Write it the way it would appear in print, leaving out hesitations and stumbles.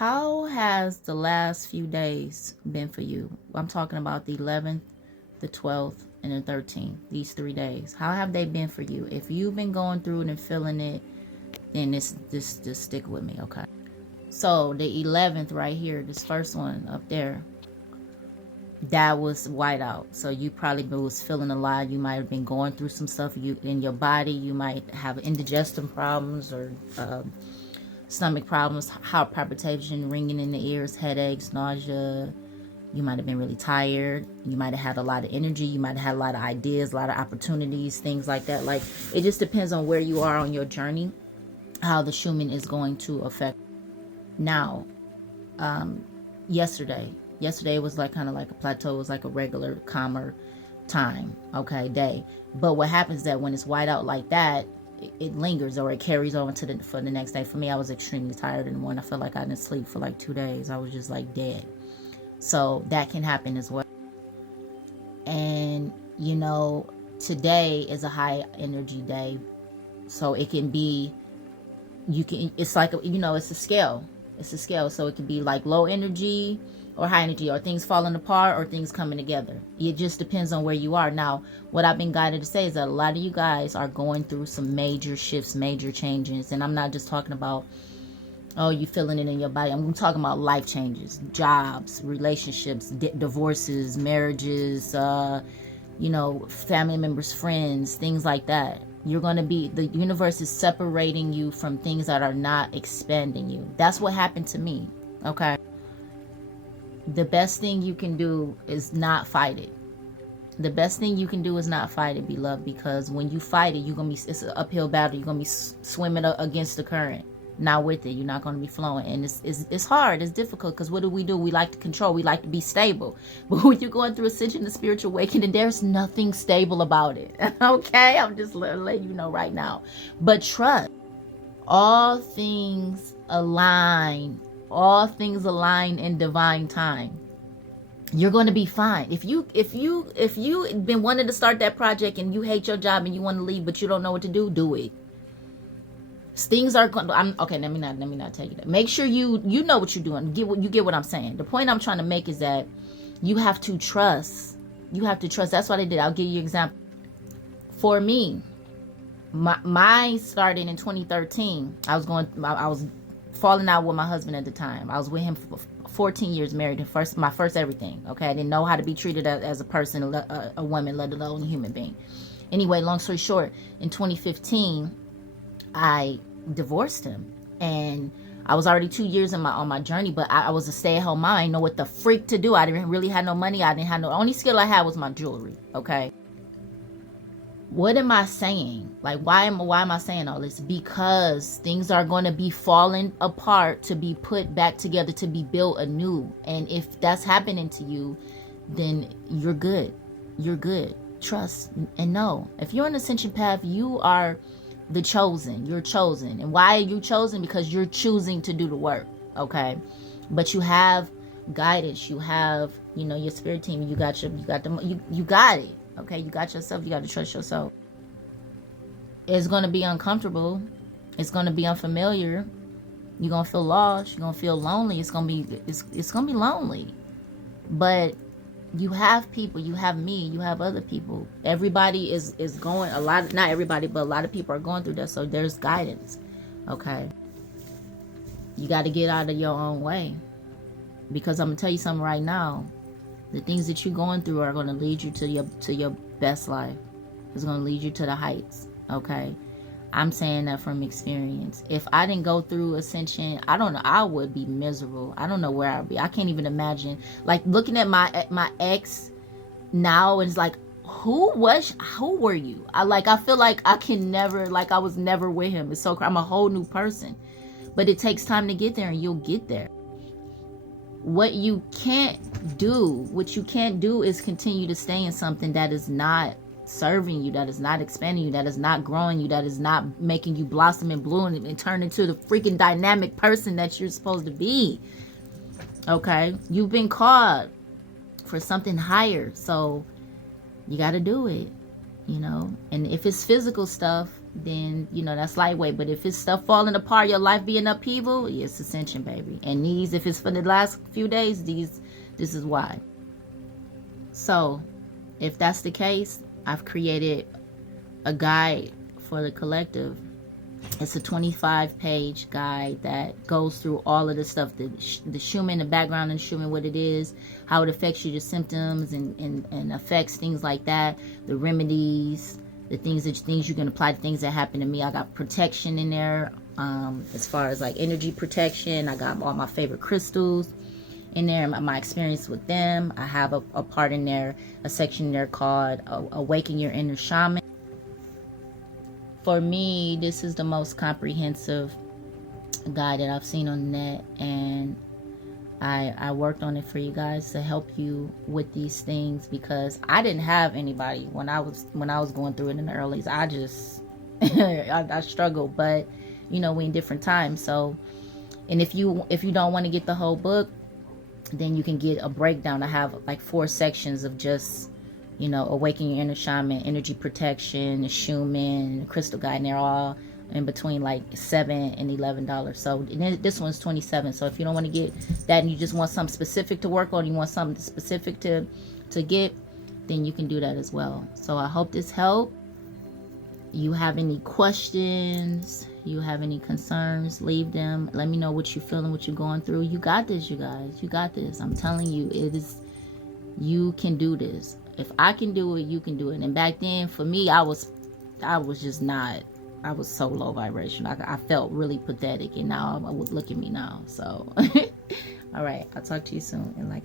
how has the last few days been for you? I'm talking about the 11th, the 12th, and the 13th. These 3 days. How have they been for you? If you've been going through it and feeling it, then just stick with me, okay? So the 11th right here, this first one up there, that was white out. So you probably was feeling a lot. You might have been going through some stuff in your body. You might have indigestion problems or stomach problems, heart palpitation, ringing in the ears, headaches, nausea. You might have been really tired. You might have had a lot of energy. You might have had a lot of ideas, a lot of opportunities, things like that. Like, it just depends on where you are on your journey, how the Schumann is going to affect. Now, yesterday was like kind of like a plateau. It was like a regular, calmer time, okay, day. But what happens is that when it's white out like that, it lingers or it carries on for the next day. For me, I was extremely tired in the morning. I felt like I didn't sleep for like 2 days. I was just like dead. So that can happen as well. And you know, today is a high energy day, so it can be, it's like, you know, it's a scale. So it can be like low energy or high energy, or things falling apart or things coming together. It just depends on where you are. Now, what I've been guided to say is that a lot of you guys are going through some major shifts, major changes. And I'm not just talking about, oh, you feeling it in your body. I'm talking about life changes, jobs, relationships, divorces, marriages, you know, family members, friends, things like that. You're going to be, the universe is separating you from things that are not expanding you. That's what happened to me, okay? The best thing you can do is not fight it. The best thing you can do is not fight it, beloved, because when you fight it, it's an uphill battle. You're going to be swimming against the current, not with it. You're not going to be flowing. And it's hard. It's difficult, because what do? We like to control. We like to be stable. But when you're going through ascension and spiritual awakening, there's nothing stable about it. Okay? I'm just letting you know right now. But trust, all things align. All things align in divine time. You're going to be fine. If you been wanting to start that project and you hate your job and you want to leave but you don't know what to do it. Things are going. Okay. Let me not tell you that. Make sure you know what you're doing. You get what I'm saying. The point I'm trying to make is that you have to trust. You have to trust. That's what I did. I'll give you an example. For me, my started in 2013. I was falling out with my husband at the time. I was with him for 14 years, married, my first everything. Okay, I didn't know how to be treated as a person, a woman, let alone a human being. Anyway, long story short, in 2015, I divorced him, and I was already 2 years on my journey. But I was a stay-at-home mom. I didn't know what the freak to do. I didn't really have no money. Only skill I had was my jewelry. Okay. What am I saying? Like, why am I saying all this? Because things are going to be falling apart to be put back together, to be built anew. And if that's happening to you, then you're good. You're good. Trust and know. If you're on the ascension path, you are the chosen. You're chosen. And why are you chosen? Because you're choosing to do the work. Okay. But you have guidance. You have, you know, your spirit team. You got it. Okay, you got yourself. You got to trust yourself. It's going to be uncomfortable. It's going to be unfamiliar. You're going to feel lost. You're going to feel lonely. It's going to be lonely. But you have people. You have me. You have other people. Everybody is going, not everybody, but a lot of people are going through that. So there's guidance. Okay. You got to get out of your own way. Because I'm going to tell you something right now. The things that you're going through are going to lead you to your best life. It's going to lead you to the heights. Okay. I'm saying that from experience. If I didn't go through ascension, I don't know. I would be miserable. I don't know where I'd be. I can't even imagine. Like, looking at my ex now, and it's like, who were you? I feel like I can never, like I was never with him. It's so I'm a whole new person. But it takes time to get there, and you'll get there. What you can't do is continue to stay in something that is not serving you, that is not expanding you, that is not growing you, that is not making you blossom and bloom and turn into the freaking dynamic person that you're supposed to be. Okay? You've been called for something higher, so you got to do it, you know? And if it's physical stuff, then you know that's lightweight. But if it's stuff falling apart, your life being upheaval, yeah, it's ascension, baby. And these, if it's for the last few days, this is why. So if that's the case, I've created a guide for the collective. It's a 25-page guide that goes through all of the stuff, the Schumann, the background of Schumann, what it is, how it affects you, the symptoms and affects, things like that, the remedies, the things you can apply to things that happen to me. I got protection in there, as far as like energy protection. I got all my favorite crystals in there, my experience with them. I have a part in there, a section in there called Awaken Your Inner Shaman. For me, this is the most comprehensive guide that I've seen on the net, and I worked on it for you guys to help you with these things, because I didn't have anybody when I was going through it in the earlys. I just I struggled, but you know, we in different times. So, and if you don't want to get the whole book, then you can get a breakdown. I have like 4 sections of just, you know, Awaken Your Inner Shaman, energy protection, Schumann, crystal guide, and they're all in between like $7 and $11. So this one's $27. So if you don't want to get that and you just want something specific to work on, you want something specific to get, then you can do that as well. So I hope this helped. You have any questions, you have any concerns, leave them. Let me know what you're feeling, what you're going through. You got this, you guys. You got this. I'm telling you, you can do this. If I can do it, you can do it. And back then, for me, I was just not. I was so low vibration. I felt really pathetic. And now, look at me now. So, all right. I'll talk to you soon. And like.